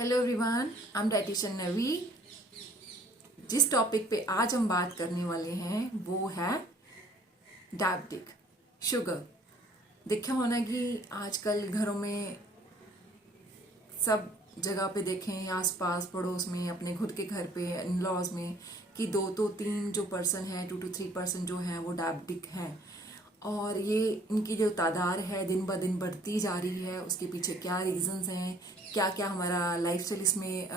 Hello everyone, I am dietitian Navi. जिस topic पे आज हम बात करने वाले हैं वो है डायबिटिक शुगर। देखा होना कि आजकल घरों में सब जगह पे देखें, आसपास पड़ोस में, अपने खुद के घर पे, इन लॉज में, कि 2 तो 3 जो पर्सन है, 2 to 3% जो है वो डायबिटिक हैं। और ये इनकी जो तादाद है दिन ब दिन बढ़ती जा रही है। उसके पीछे क्या रीजंस हैं, क्या क्या हमारा लाइफस्टाइल इसमें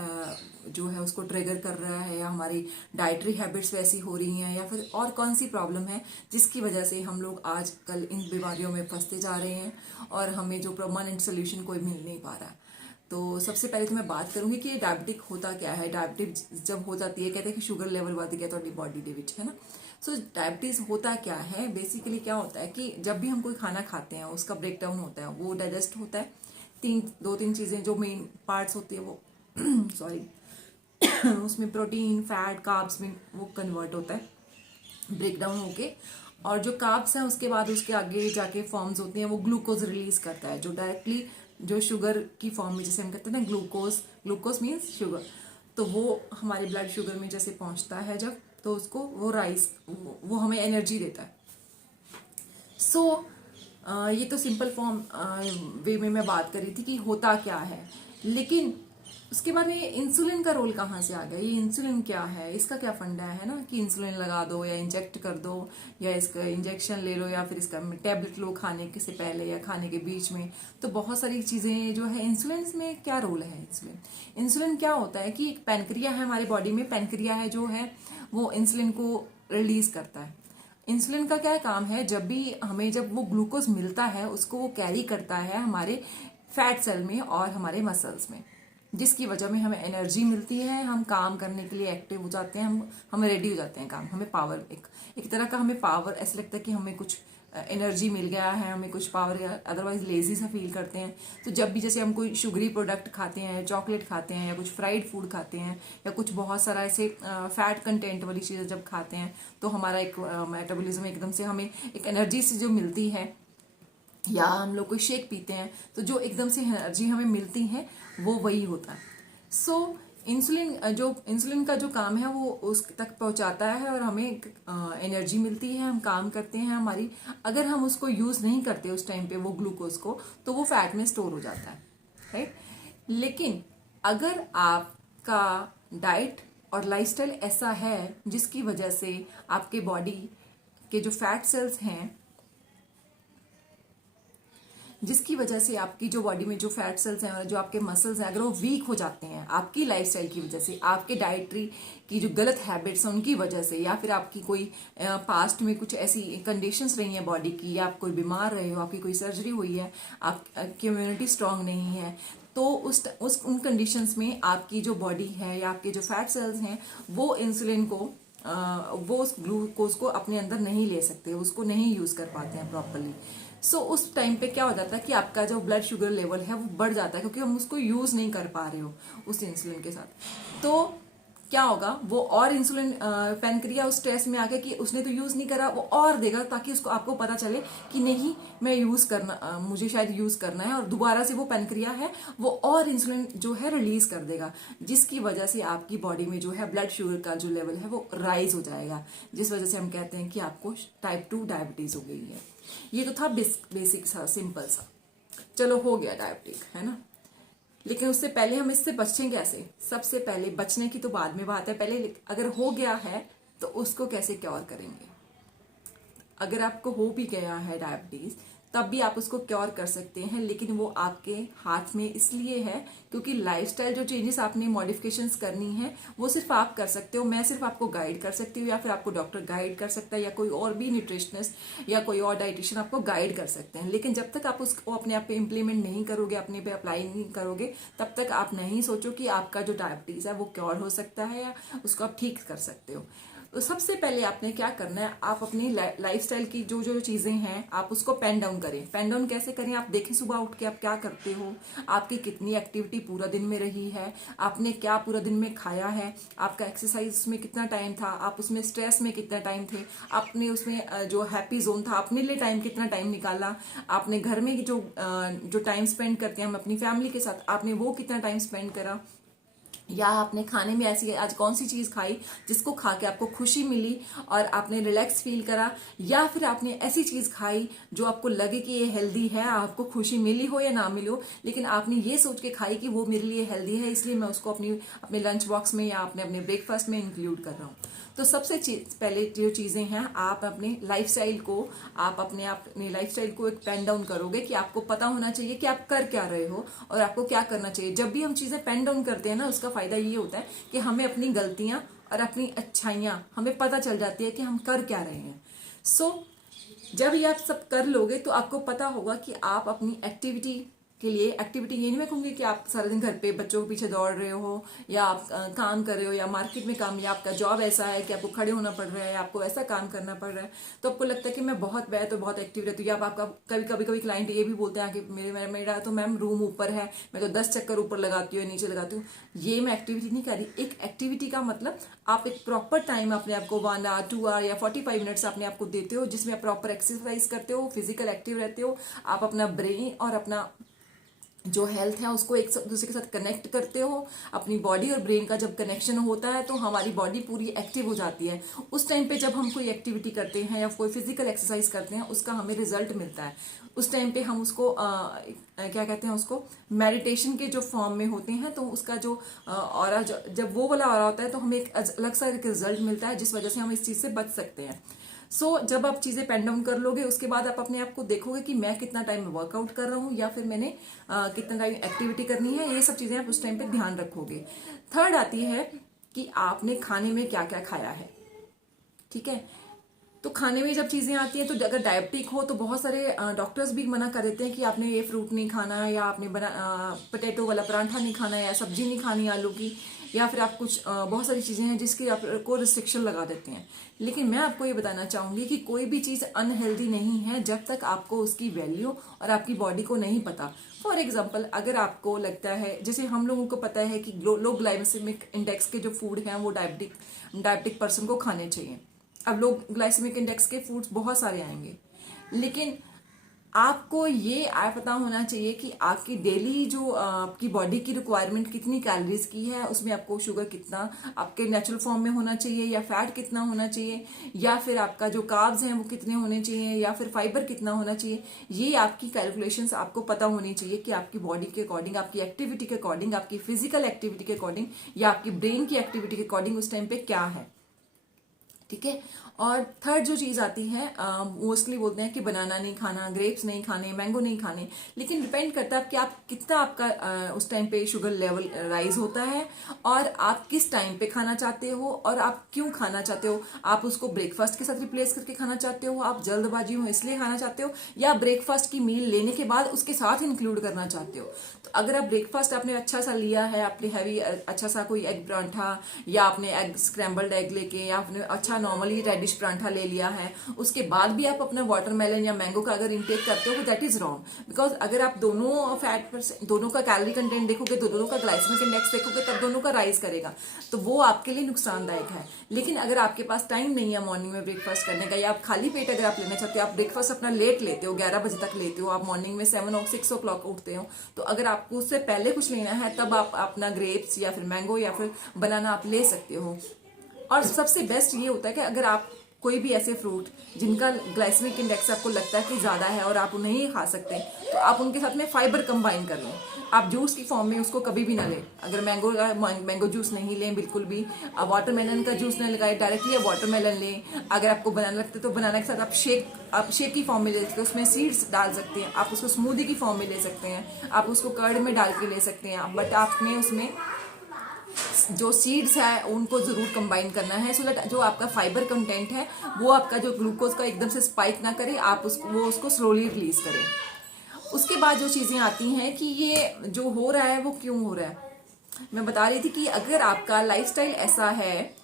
जो है उसको ट्रिगर कर रहा है, या हमारी डाइटरी हैबिट्स वैसी हो रही हैं, या फिर और कौन सी प्रॉब्लम है जिसकी वजह से हम लोग आजकल इन बीमारियों में फंसते जा रहे हैं और हमें जो परमानेंट सोल्यूशन कोई मिल नहीं पा रहा है। तो सबसे पहले तो मैं बात करूंगी कि ये डायबिटिक होता क्या है। डायबिटिक जब हो जाती है, कहते हैं कि शुगर लेवल बढ़ गया तो बॉडी ਦੇ ਵਿੱਚ, है ना। सो डायबिटीज होता क्या है, बेसिकली क्या होता है कि जब भी हम कोई खाना खाते हैं उसका ब्रेक डाउन होता है, वो डाइजेस्ट होता है। दो तीन चीजें जो मेन पार्ट्स होती है वो सॉरी उसमें प्रोटीन, फैट, कार्ब्स में वो कन्वर्ट होता है ब्रेक डाउन होके। और जो कार्ब्स हैं उसके बाद उसके आगे जाके फॉर्म्स होती हैं, वो ग्लूकोज रिलीज करता है जो डायरेक्टली जो शुगर की फॉर्म में, जैसे हम कहते हैं ना ग्लूकोज, ग्लूकोज मीन्स शुगर, तो वो हमारे ब्लड शुगर में जैसे पहुंचता है जब, तो उसको वो राइस वो हमें एनर्जी देता है। सो ये तो सिंपल फॉर्म वे में मैं बात कर रही थी कि होता क्या है। लेकिन उसके बाद में ये इंसुलिन का रोल कहाँ से आ गया, ये इंसुलिन क्या है, इसका क्या फंडा है ना, कि इंसुलिन लगा दो या इंजेक्ट कर दो, या इसका इंजेक्शन ले लो, या फिर इसका टैबलेट लो खाने के से पहले या खाने के बीच में। तो बहुत सारी चीजें जो है इंसुलिन में क्या रोल है। इंसुलिन क्या होता है कि एक पैनक्रिया है हमारी बॉडी में, पैनक्रिया है जो है वो इंसुलिन को रिलीज करता है। इंसुलिन का क्या काम है, जब भी हमें जब वो ग्लूकोज मिलता है उसको वो कैरी करता है हमारे फैट सेल में और हमारे मसल्स में, जिसकी वजह में हमें एनर्जी मिलती है, हम काम करने के लिए एक्टिव हो जाते हैं, हम रेडी हो जाते हैं काम, हमें पावर एक तरह का हमें पावर, ऐसा लगता है कि हमें कुछ एनर्जी मिल गया है, हमें कुछ पावर, अदरवाइज लेजी सा फील करते हैं। तो जब भी जैसे हम कोई शुगरी प्रोडक्ट खाते हैं, चॉकलेट खाते हैं, या कुछ फ्राइड फूड खाते हैं, या कुछ बहुत सारा ऐसे फैट कंटेंट वाली चीज़ें जब खाते हैं, तो हमारा एक मेटाबॉलिज्म एकदम से हमें एक एनर्जी से जो मिलती है, या हम लोग कोई शेक पीते हैं तो जो एकदम से एनर्जी हमें मिलती है वो वही होता है। सो इंसुलिन का जो काम है वो उस तक पहुंचाता है और हमें एनर्जी मिलती है, हम काम करते हैं हमारी। अगर हम उसको यूज नहीं करते उस टाइम पे वो ग्लूकोज को, तो वो फैट में स्टोर हो जाता है, राइट। लेकिन अगर आपका डाइट और लाइफस्टाइल ऐसा है जिसकी वजह से आपके बॉडी के जो फैट सेल्स हैं, जिसकी वजह से आपकी जो बॉडी में जो फैट सेल्स हैं और जो आपके मसल्स हैं, अगर वो वीक हो जाते हैं आपकी लाइफस्टाइल की वजह से, आपके डाइटरी की जो गलत हैबिट्स हैं उनकी वजह से, या फिर आपकी कोई पास्ट में कुछ ऐसी कंडीशंस रही हैं बॉडी की, या आप कोई बीमार रहे हो, आपकी कोई सर्जरी हुई है, आपकी इम्यूनिटी स्ट्रांग नहीं है, तो उन कंडीशंस में आपकी जो बॉडी है या आपके जो फैट सेल्स हैं वो इंसुलिन को वो उस ग्लूकोज को अपने अंदर नहीं ले सकते, उसको नहीं यूज कर पाते हैं प्रॉपरली। सो उस टाइम पे क्या हो जाता है कि आपका जो ब्लड शुगर लेवल है वो बढ़ जाता है, क्योंकि हम उसको यूज नहीं कर पा रहे हो उस इंसुलिन के साथ। तो क्या होगा, वो और इंसुलिन पैनक्रिया उस स्ट्रेस में आके कि उसने तो यूज नहीं करा, वो और देगा ताकि उसको आपको पता चले कि नहीं मैं यूज करना मुझे शायद यूज करना है, और दोबारा से वो पैनक्रिया है वो और इंसुलिन जो है रिलीज कर देगा, जिसकी वजह से आपकी बॉडी में जो है ब्लड शुगर का जो लेवल है वो राइज हो जाएगा, जिस वजह से हम कहते हैं कि आपको टाइप 2 डायबिटीज हो गई है। ये तो था बेसिक सा, सिंपल सा, चलो हो गया डायबिटिक, है ना। लेकिन उससे पहले हम इससे बचें कैसे। सबसे पहले बचने की तो बाद में बात है, पहले अगर हो गया है तो उसको कैसे क्योर करेंगे। अगर आपको हो भी गया है डायबिटीज तब भी आप उसको क्योर कर सकते हैं, लेकिन वो आपके हाथ में इसलिए है क्योंकि लाइफस्टाइल जो चेंजेस आपने मॉडिफिकेशंस करनी है वो सिर्फ आप कर सकते हो। मैं सिर्फ आपको गाइड कर सकती हूँ, या फिर आपको डॉक्टर गाइड कर सकता है, या कोई और भी न्यूट्रिशनिस्ट या कोई और डाइटिशियन आपको गाइड कर सकते हैं। लेकिन जब तक आप उसको अपने आप पे इम्प्लीमेंट नहीं करोगे, अपने पे अप्लाई नहीं करोगे, तब तक आप नहीं सोचो कि आपका जो डायबिटीज है वो क्योर हो सकता है या उसको आप ठीक कर सकते हो। तो सबसे पहले आपने क्या करना है, आप अपनी लाइफस्टाइल की जो जो चीजें हैं आप उसको पेन डाउन करें। पेन डाउन कैसे करें, आप देखें सुबह उठ के आप क्या करते हो, आपकी कितनी एक्टिविटी पूरा दिन में रही है, आपने क्या पूरा दिन में खाया है, आपका एक्सरसाइज में कितना टाइम था, आप उसमें स्ट्रेस में कितना टाइम थे, आपने उसमें जो हैप्पी जोन था अपने लिए टाइम कितना टाइम निकाला, आपने घर में जो टाइम स्पेंड करते हैं हम अपनी फैमिली के साथ, आपने वो कितना टाइम स्पेंड करा, या आपने खाने में ऐसी आज कौन सी चीज खाई जिसको खा के आपको खुशी मिली और आपने रिलैक्स फील करा, या फिर आपने ऐसी चीज खाई जो आपको लगे कि ये हेल्दी है, आपको खुशी मिली हो या ना मिली हो, लेकिन आपने ये सोच के खाई कि वो मेरे लिए हेल्दी है इसलिए मैं उसको अपने लंच बॉक्स में या अपने ब्रेकफास्ट में इंक्लूड कर रहा हूँ। तो सबसे पहले जो चीजें हैं आप अपने लाइफस्टाइल को अपनी लाइफस्टाइल को एक पेन डाउन करोगे कि आपको पता होना चाहिए कि आप कर क्या रहे हो और आपको क्या करना चाहिए। जब भी हम चीजें पेन डाउन करते हैं ना, उसका फायदा ये होता है कि हमें अपनी गलतियां और अपनी अच्छाइयां हमें पता चल जाती है कि हम कर क्या रहे हैं। जब ये आप सब कर लोगे तो आपको पता होगा कि आप अपनी एक्टिविटी के लिए, एक्टिविटी ये नहीं मैं कहूंगी कि आप सारा दिन घर पे बच्चों के पीछे दौड़ रहे हो या आप काम कर रहे हो या मार्केट में काम, या आपका जॉब ऐसा है कि आपको खड़े होना पड़ रहा है, आपको ऐसा काम करना पड़ रहा है, तो आपको लगता है कि मैं बहुत एक्टिव रहती हूँ। या आपका कभी क्लाइंट ये भी बोलते हैं कि मेरा तो मैम रूम ऊपर है, मैं तो 10 चक्कर ऊपर लगाती हूँ नीचे लगाती हूँ। ये मैं एक्टिविटी नहीं कर रही। एक एक्टिविटी का मतलब आप एक प्रॉपर टाइम अपने आपको 1 आवर 2 आवर या 45 मिनट्स अपने आपको देते हो, जिसमें आप प्रॉपर एक्सरसाइज करते हो, फिजिकल एक्टिव रहते हो, आप अपना ब्रेन और अपना जो हेल्थ है उसको एक दूसरे के साथ कनेक्ट करते हो। अपनी बॉडी और ब्रेन का जब कनेक्शन होता है तो हमारी बॉडी पूरी एक्टिव हो जाती है। उस टाइम पे जब हम कोई एक्टिविटी करते हैं या कोई फिजिकल एक्सरसाइज करते हैं उसका हमें रिजल्ट मिलता है। उस टाइम पे हम उसको क्या कहते हैं, उसको मेडिटेशन के जो फॉर्म में होते हैं, तो उसका जो ऑरा जब वो वाला ऑरा होता है तो हमें एक अलग सा एक रिजल्ट मिलता है, जिस वजह से हम इस चीज से बच सकते हैं। जब आप चीजें पेन डाउन कर लोगे उसके बाद आप अपने आप को देखोगे कि मैं कितना टाइम वर्कआउट कर रहा हूँ या फिर मैंने कितना टाइम एक्टिविटी करनी है। ये सब चीजें आप उस टाइम पे ध्यान रखोगे। थर्ड आती है कि आपने खाने में क्या क्या खाया है। ठीक है, तो खाने में जब चीजें आती हैं तो अगर डायबिटिक हो तो बहुत सारे डॉक्टर्स भी मना कर देते हैं कि आपने ये फ्रूट नहीं खाना, या आपने पोटैटो वाला परांठा नहीं खाना, या सब्जी नहीं खानी आलू की, या फिर आप कुछ बहुत सारी चीजें हैं जिसकी आपको रिस्ट्रिक्शन लगा देते हैं। लेकिन मैं आपको ये बताना चाहूंगी कि कोई भी चीज अनहेल्दी नहीं है जब तक आपको उसकी वैल्यू और आपकी बॉडी को नहीं पता। फॉर एग्जाम्पल, अगर आपको लगता है, जैसे हम लोगों को पता है कि लो ग्लाइसेमिक इंडेक्स के जो फूड हैं वो डायबिटिक पर्सन को खाने चाहिए। अब लो ग्लाइसेमिक इंडेक्स के फूड्स बहुत सारे आएंगे, लेकिन आपको ये पता होना चाहिए कि आपकी डेली जो आपकी बॉडी की रिक्वायरमेंट कितनी कैलोरीज की है, उसमें आपको शुगर कितना आपके नेचुरल फॉर्म में होना चाहिए, या फैट कितना होना चाहिए, या फिर आपका जो कार्ब्स हैं वो कितने होने चाहिए, या फिर फाइबर कितना होना चाहिए। ये आपकी कैलकुलेशंस आपको पता होनी चाहिए कि आपकी बॉडी के अकॉर्डिंग, आपकी एक्टिविटी के अकॉर्डिंग, आपकी फिजिकल एक्टिविटी के अकॉर्डिंग, या आपकी ब्रेन की एक्टिविटी के अकॉर्डिंग उस टाइम पे क्या है। ठीक है, और थर्ड जो चीज आती है, मोस्टली बोलते हैं कि बनाना नहीं खाना, ग्रेप्स नहीं खाने, मैंगो नहीं खाने, लेकिन डिपेंड करता है कि आप कितना आपका उस टाइम पे शुगर लेवल राइज होता है और आप किस टाइम पे खाना चाहते हो और आप क्यों खाना चाहते हो। आप उसको ब्रेकफास्ट के साथ रिप्लेस करके खाना चाहते हो, आप जल्दबाजी में इसलिए खाना चाहते हो, या ब्रेकफास्ट की मील लेने के बाद उसके साथ इंक्लूड करना चाहते हो। तो अगर आप ब्रेकफास्ट आपने अच्छा सा लिया है, आपने हैवी अच्छा सा कोई एग परांठा, या आपने एग स्क्रैम्बल्ड एग लेके, या आपने अच्छा नॉर्मली रेडिश परांठा ले लिया है, उसके बाद भी आप अपना वाटरमेलन या मैंगो का अगर इंटेक करते हो तो दैट इज रॉन्ग। बिकॉज अगर आप दोनों का कैलोरी कंटेंट देखोगे, तो दोनों का ग्लाइसेमिक इंडेक्स देखोगे, तब दोनों का राइज करेगा, तो वो आपके लिए नुकसानदायक है। लेकिन अगर आपके पास टाइम नहीं है मॉर्निंग में ब्रेकफास्ट करने का, या आप खाली पेट अगर आप लेना चाहते हो, आप ब्रेकफास्ट अपना लेट लेते हो, 11 बजे तक लेते हो, आप मॉर्निंग में 7 और 6 o'clock उठते हो, तो अगर आपको उससे पहले कुछ लेना है तब आप अपना ग्रेप्स या फिर मैंगो या फिर बनाना आप ले सकते हो। और सबसे बेस्ट ये होता है कि अगर आप कोई भी ऐसे फ्रूट जिनका ग्लाइसेमिक इंडेक्स आपको लगता है कि ज्यादा है और आप उन्हें ही खा सकते हैं, तो आप उनके साथ में फाइबर कंबाइन कर लें। आप जूस की फॉर्म में उसको कभी भी ना लें। अगर मैंगो जूस नहीं लें बिल्कुल भी, आप वाटरमेलन का जूस नहीं लगाए, डायरेक्टली आप वाटरमेलन लें। अगर आपको बनाना लगता है तो बनाना के साथ आप शेक की फॉर्म में ले सकते हैं, उसमें सीड्स डाल सकते हैं, आप उसको स्मूदी की फॉर्म में ले सकते हैं, आप उसको कर्ड में डाल के ले सकते हैं, बट आपने उसमें जो सीड्स है उनको जरूर कंबाइन करना है, सो दैट जो आपका फाइबर कंटेंट है वो आपका जो ग्लूकोज का एकदम से स्पाइक ना करे, आप उसको स्लोली रिलीज करें। उसके बाद जो चीजें आती हैं कि ये जो हो रहा है वो क्यों हो रहा है, मैं बता रही थी कि अगर आपका लाइफस्टाइल ऐसा है,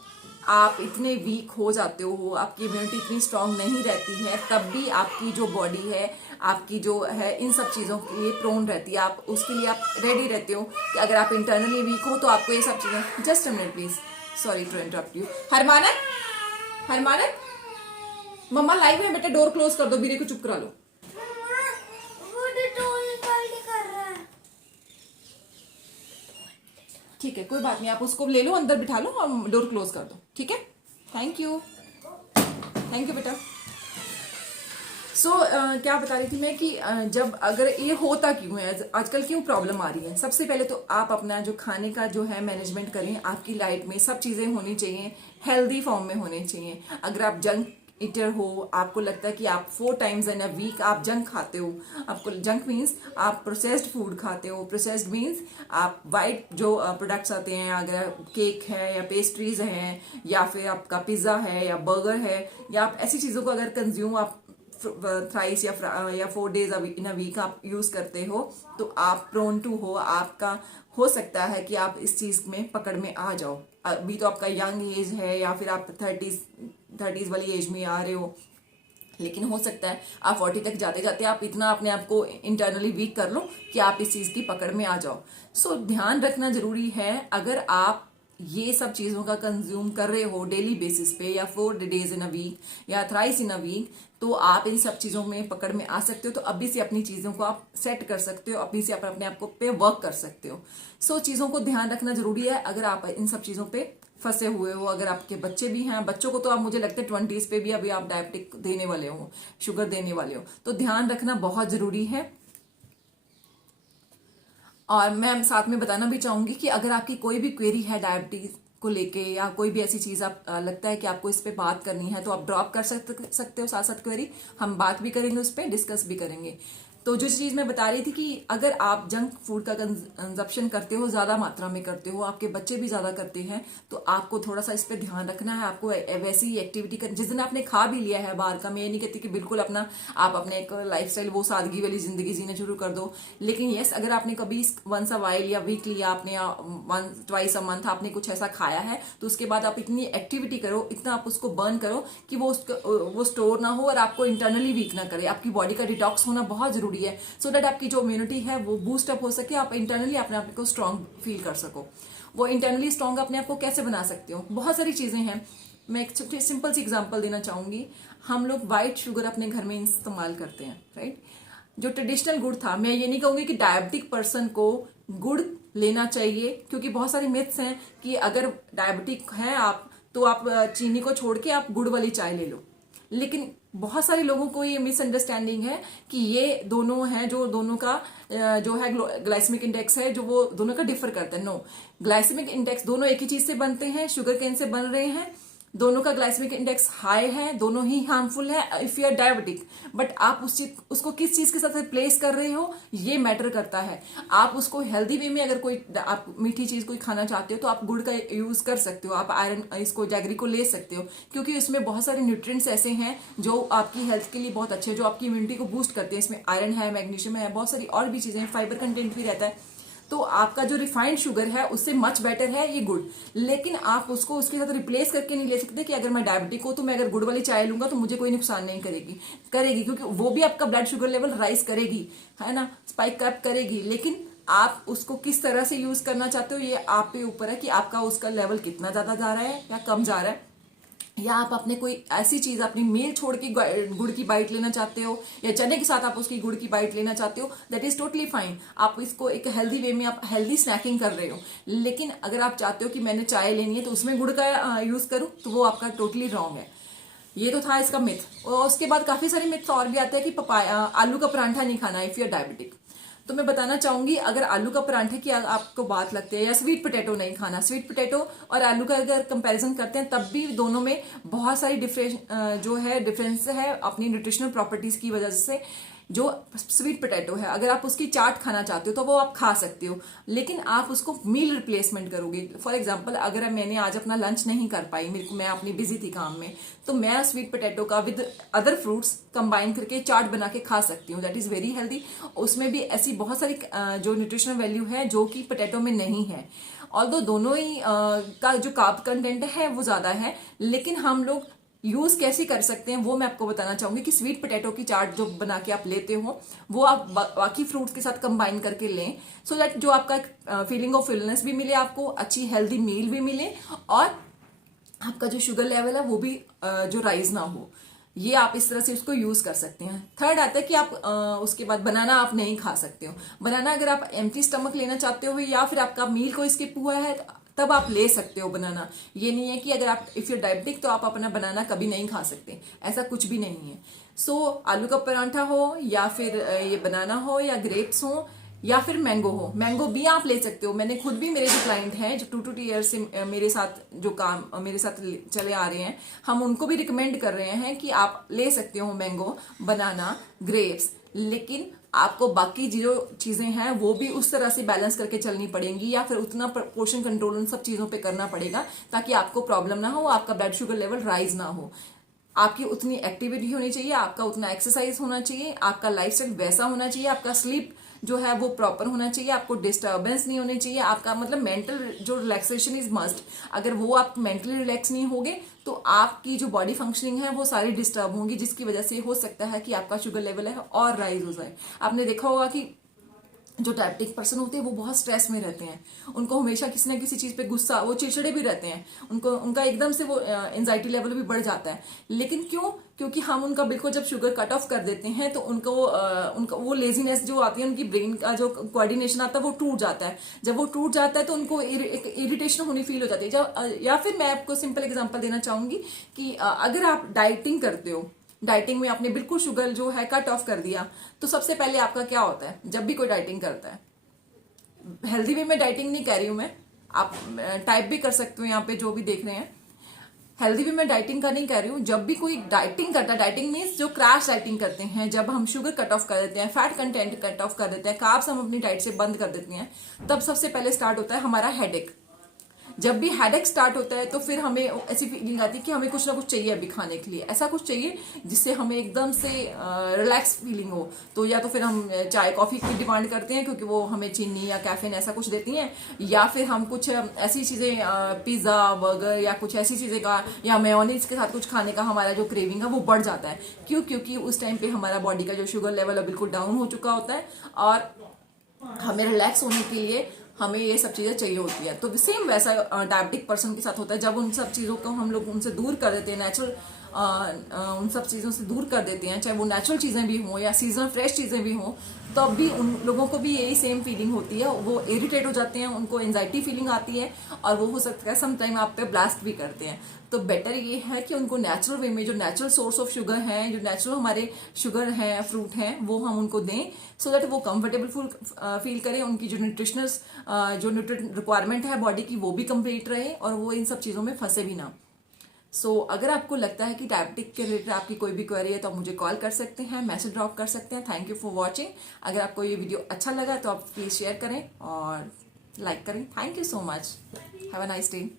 आप इतने वीक हो जाते हो, आपकी इम्यूनिटी इतनी स्ट्रांग नहीं रहती है, तब भी आपकी जो बॉडी है, आपकी जो है इन सब चीज़ों के लिए प्रोन रहती है, आप उसके लिए आप रेडी रहते हो कि अगर आप इंटरनली वीक हो तो आपको ये सब चीज़ें। Just a minute please, sorry to interrupt you. हरमानत, हरमानत, मम्मा लाइव है बेटा, डोर क्लोज कर दो, बीरे को चुप करा लो। ठीक है, कोई बात नहीं, आप उसको ले लो, अंदर बिठा लो और डोर क्लोज कर दो, ठीक है। थैंक यू, थैंक यू बेटा। सो क्या बता रही थी मैं कि जब अगर ये होता क्यों है, आजकल क्यों प्रॉब्लम आ रही है, सबसे पहले तो आप अपना जो खाने का जो है मैनेजमेंट करें। आपकी लाइफ में सब चीज़ें होनी चाहिए, हेल्दी फॉर्म में होने चाहिए। अगर आप जंक ईटर हो, आपको लगता है कि आप 4 टाइम्स इन अ वीक आप जंक खाते हो, आपको जंक मीन्स आप प्रोसेस्ड फूड खाते हो, प्रोसेस्ड मीन्स आप वाइट जो प्रोडक्ट्स आते हैं, अगर केक है या पेस्ट्रीज हैं या फिर आपका पिज्ज़ा है या बर्गर है, या आप ऐसी चीज़ों को अगर कंज्यूम आप थ्राइस या 4 डेज इन अ वीक आप यूज करते हो, तो आप प्रोन टू हो, आपका हो सकता है कि आप इस चीज में पकड़ में आ जाओ। अभी तो आपका यंग एज है या फिर आप 30s वाली एज में आ रहे हो, लेकिन हो सकता है आप 40 तक जाते जाते आप इतना अपने आप को इंटरनली वीक कर लो कि आप इस चीज की पकड़ में आ जाओ। सो ध्यान रखना जरूरी है। अगर आप ये सब चीजों का कंज्यूम कर रहे हो डेली बेसिस पे या 4 डेज इन अ वीक या थ्राइस इन अ वीक, तो आप इन सब चीजों में पकड़ में आ सकते हो। तो अभी से अपनी चीजों को आप सेट कर सकते हो, अभी से आप अपने आप को पे वर्क कर सकते हो। सो चीजों को ध्यान रखना जरूरी है। अगर आप इन सब चीजों पे फंसे हुए हो, अगर आपके बच्चे भी हैं, बच्चों को तो आप मुझे लगता है 20s पे भी अभी आप डायबिटिक देने वाले हो, शुगर देने वाले हो, तो ध्यान रखना बहुत जरूरी है। और मैं साथ में बताना भी चाहूंगी कि अगर आपकी कोई भी क्वेरी है डायबिटीज को लेके या कोई भी ऐसी चीज आप लगता है कि आपको इस पे बात करनी है, तो आप ड्रॉप कर सकते हो साथ साथ क्वेरी, हम बात भी करेंगे, उस पर डिस्कस भी करेंगे। तो जो चीज मैं बता रही थी कि अगर आप जंक फूड का कंजप्शन करते हो, ज्यादा मात्रा में करते हो, आपके बच्चे भी ज्यादा करते हैं, तो आपको थोड़ा सा इस पे ध्यान रखना है। आपको वैसी ही एक्टिविटी कर, जिस दिन आपने खा भी लिया है बाहर का, मैं ये नहीं कहती कि बिल्कुल अपना आप अपने एक लाइफस्टाइल वो सादगी वाली जिंदगी जीना शुरू कर दो, लेकिन यस, अगर आपने कभी वंस अ वाइल या वीकली आपने ट्वाइस अ मंथ आपने कुछ ऐसा खाया है, तो उसके बाद आप इतनी एक्टिविटी करो, इतना आप उसको बर्न करो कि वो स्टोर ना हो और आपको इंटरनली वीक ना करे। आपकी बॉडी का डिटॉक्स होना बहुत जरूरी है, सो दैट आपकी जो इम्यूनिटी है वो बूस्ट अप हो सके, आप इंटरनली अपने आप को स्ट्रांग फील कर सको। वो इंटरनली स्ट्रांग अपने आप को कैसे बना सकते हो, बहुत सारी चीजें हैं। मैं एक सिंपल सी एग्जांपल देना चाहूंगी। हम लोग व्हाइट शुगर अपने घर में इस्तेमाल करते हैं, राइट। जो ट्रेडिशनल गुड़ था, मैं ये नहीं कहूंगी कि डायबिटिक पर्सन को गुड़ लेना चाहिए, क्योंकि बहुत सारे मिथ्स हैं कि अगर डायबिटिक है आप, तो आप चीनी को छोड़ के आप गुड़ वाली चाय ले लो। लेकिन बहुत सारे लोगों को ये मिसअंडरस्टैंडिंग है कि ये दोनों हैं, जो दोनों का जो है ग्लाइसेमिक इंडेक्स है, जो वो दोनों का डिफर करता है। नो, ग्लाइसेमिक इंडेक्स दोनों एक ही चीज से बनते हैं, शुगर केन से बन रहे हैं, दोनों का ग्लाइसेमिक इंडेक्स हाई है, दोनों ही हार्मफुल है if you are diabetic. But आप उसको किस चीज के साथ रिप्लेस कर रहे हो, ये मैटर करता है। आप उसको हेल्दी वे में, अगर कोई आप मीठी चीज कोई खाना चाहते हो, तो आप गुड़ का यूज कर सकते हो, आप आयरन इसको जैगरी को ले सकते हो, क्योंकि इसमें बहुत सारे न्यूट्रिएंट्स ऐसे हैं जो आपकी हेल्थ के लिए बहुत अच्छे हैं, जो आपकी इम्यूनिटी को बूस्ट करते हैं। इसमें आयरन है, मैग्नीशियम है, बहुत सारी और भी चीजें हैं, फाइबर कंटेंट भी रहता है। तो आपका जो रिफाइंड शुगर है उससे मच बेटर है ये गुड़। लेकिन आप उसको उसके साथ रिप्लेस करके नहीं ले सकते कि अगर मैं डायबिटिक हूं तो मैं अगर गुड़ वाली चाय लूंगा तो मुझे कोई नुकसान नहीं करेगी, क्योंकि वो भी आपका ब्लड शुगर लेवल राइज करेगी, है ना, स्पाइक अप करेगी। लेकिन आप उसको किस तरह से यूज करना चाहते हो, ये आप पे ऊपर है कि आपका उसका लेवल कितना ज्यादा जा रहा है या कम जा रहा है, या आप अपने कोई ऐसी चीज अपनी मील छोड़ के गुड़ की बाइट लेना चाहते हो, या चने के साथ आप उसकी गुड़ की बाइट लेना चाहते हो, दैट इज टोटली फाइन। आप इसको एक हेल्दी वे में आप हेल्दी स्नैकिंग कर रहे हो। लेकिन अगर आप चाहते हो कि मैंने चाय लेनी है तो उसमें गुड़ का यूज करूं, तो वो आपका टोटली रॉन्ग है। ये तो था इसका मिथ। और उसके बाद काफी सारे मिथ और भी आते हैं कि पपाया आलू का परांठा नहीं खाना इफ यू आर डायबिटिक। तो मैं बताना चाहूंगी, अगर आलू का परांठे की आपको बात लगती है, या स्वीट पोटैटो नहीं खाना, स्वीट पोटैटो और आलू का अगर कंपैरिजन करते हैं, तब भी दोनों में बहुत सारी डिफरेंस है अपनी न्यूट्रिशनल प्रॉपर्टीज की वजह से। जो स्वीट पोटैटो है, अगर आप उसकी चाट खाना चाहते हो तो वो आप खा सकते हो, लेकिन आप उसको मील रिप्लेसमेंट करोगे। फॉर एग्जांपल, अगर मैंने आज अपना लंच नहीं कर पाई, मैं अपनी बिजी थी काम में, तो मैं स्वीट पोटैटो का विद अदर फ्रूट्स कंबाइन करके चाट बना के खा सकती हूँ। That is very healthy. उसमें भी ऐसी बहुत सारी जो न्यूट्रिशनल वैल्यू है जो कि पोटैटो में नहीं है। ऑल्दो दोनों ही का जो कार्ब कंटेंट है वो ज्यादा है, लेकिन हम लोग यूज कैसे कर सकते हैं वो मैं आपको बताना चाहूंगी कि स्वीट पोटैटो की चाट जो बना के आप लेते हो वो आप बाकी फ्रूट्स के साथ कंबाइन करके लें, सो दैट जो आपका फीलिंग ऑफ फुलनेस भी मिले, आपको अच्छी हेल्दी मील भी मिले, और आपका जो शुगर लेवल है वो भी जो राइज ना हो। ये आप इस तरह से उसको यूज कर सकते हैं। थर्ड आता है कि आप उसके बाद बनाना आप नहीं खा सकते हो। बनाना अगर आप एम्प्टी स्टमक लेना चाहते हो या फिर आपका मील को स्किप हुआ है तब आप ले सकते हो बनाना। ये नहीं है कि अगर आप इफ यू डायबिटिक तो आप अपना बनाना कभी नहीं खा सकते, ऐसा कुछ भी नहीं है। सो आलू का परांठा हो या फिर ये बनाना हो या ग्रेप्स हो या फिर मैंगो हो, मैंगो भी आप ले सकते हो। मैंने खुद भी, मेरे जो क्लाइंट हैं जो 2 to 2 ईयर से मेरे साथ जो काम मेरे साथ चले आ रहे हैं, हम उनको भी रिकमेंड कर रहे हैं कि आप ले सकते हो मैंगो, बनाना, ग्रेप्स, लेकिन आपको बाकी जो चीजें हैं वो भी उस तरह से बैलेंस करके चलनी पड़ेंगी, या फिर उतना पोर्शन कंट्रोल उन सब चीजों पे करना पड़ेगा ताकि आपको प्रॉब्लम ना हो, आपका ब्लड शुगर लेवल राइज ना हो। आपकी उतनी एक्टिविटी होनी चाहिए, आपका उतना एक्सरसाइज होना चाहिए, आपका लाइफस्टाइल वैसा होना चाहिए, आपका स्लीप जो है वो प्रॉपर होना चाहिए, आपको डिस्टर्बेंस नहीं होनी चाहिए, आपका मतलब मेंटल जो रिलैक्सेशन इज मस्ट। अगर वो आप मेंटली रिलैक्स नहीं होगे तो आपकी जो बॉडी फंक्शनिंग है वो सारी डिस्टर्ब होंगी, जिसकी वजह से हो सकता है कि आपका शुगर लेवल है और राइज हो जाए। आपने देखा होगा कि जो डायबिटिक पर्सन होते हैं वो बहुत स्ट्रेस में रहते हैं, उनको हमेशा किसी ना किसी चीज पे गुस्सा, वो चिड़चिड़े भी रहते हैं, उनका एकदम से वो एंजाइटी लेवल भी बढ़ जाता है। लेकिन क्यों? क्योंकि हम उनका बिल्कुल जब शुगर कट ऑफ कर देते हैं तो उनका वो लेजीनेस जो आती है, उनकी ब्रेन का जो कोऑर्डिनेशन आता है वो टूट जाता है। जब वो टूट जाता है तो उनको इरिटेशन होनी फील हो जाती है। या फिर मैं आपको सिंपल एग्जांपल देना चाहूंगी कि अगर आप डाइटिंग करते हो, डाइटिंग में आपने बिल्कुल शुगर जो है कट ऑफ कर दिया, तो सबसे पहले आपका क्या होता है जब भी कोई डाइटिंग करता है? हेल्दी वे में डाइटिंग नहीं कह रही हूं मैं, आप टाइप भी कर सकते हो यहाँ पे जो भी देख रहे हैं। हेल्दी वे में डाइटिंग का नहीं कह रही हूँ। जब भी कोई डाइटिंग करता है, डाइटिंग मीन्स जो क्रैश डाइटिंग करते हैं, जब हम शुगर कट ऑफ कर देते हैं, फैट कंटेंट कट ऑफ कर देते हैं, कार्ब्स हम अपनी डाइट से बंद कर देते हैं, तब सबसे पहले स्टार्ट होता है हमारा हेडेक। जब भी हेडेक स्टार्ट होता है तो फिर हमें ऐसी फीलिंग आती है कि हमें कुछ ना कुछ चाहिए अभी खाने के लिए, ऐसा कुछ चाहिए जिससे हमें एकदम से रिलैक्स फीलिंग हो। तो या तो फिर हम चाय कॉफी की डिमांड करते हैं क्योंकि वो हमें चीनी या कैफीन ऐसा कुछ देती हैं, या फिर हम कुछ ऐसी चीजें पिज्जा बर्गर या कुछ ऐसी चीजें का या मेयोनीज के साथ कुछ खाने का हमारा जो क्रेविंग है वो बढ़ जाता है। क्यों? क्योंकि उस टाइम पे हमारा बॉडी का जो शुगर लेवल है बिल्कुल डाउन हो चुका होता है और हमें रिलैक्स होने के लिए हमें ये सब चीजें चाहिए होती है। तो सेम वैसा डायबिटिक पर्सन के साथ होता है। जब उन सब चीजों को हम लोग उनसे दूर कर देते हैं, नेचुरल उन सब चीजों से दूर कर देते हैं, चाहे वो नेचुरल चीजें भी हों या सीजनल फ्रेश चीजें भी हों, तो अब भी उन लोगों को भी यही सेम फीलिंग होती है। वो इरिटेट हो जाते हैं, उनको एंजाइटी फीलिंग आती है और वो हो सकता है समटाइम आप पे ब्लास्ट भी करते हैं। तो बेटर ये है कि उनको नेचुरल वे में जो नेचुरल सोर्स ऑफ शुगर है, जो नेचुरल हमारे शुगर है, फ्रूट हैं, वो हम उनको दें, सो दैट वो कंफर्टेबल फील करें, उनकी जो न्यूट्रिशनल जो न्यूट्रिशन रिक्वायरमेंट है बॉडी की वो भी कंप्लीट रहे और वो इन सब चीजों में फंसे भी ना। अगर आपको लगता है कि डायबिटिक के रिलेटेड आपकी कोई भी क्वेरी है तो आप मुझे कॉल कर सकते हैं, मैसेज ड्रॉप कर सकते हैं। Thank you for watching. अगर आपको ये वीडियो अच्छा लगा तो आप प्लीज शेयर करें और लाइक करें। Thank you so much. Have a nice day.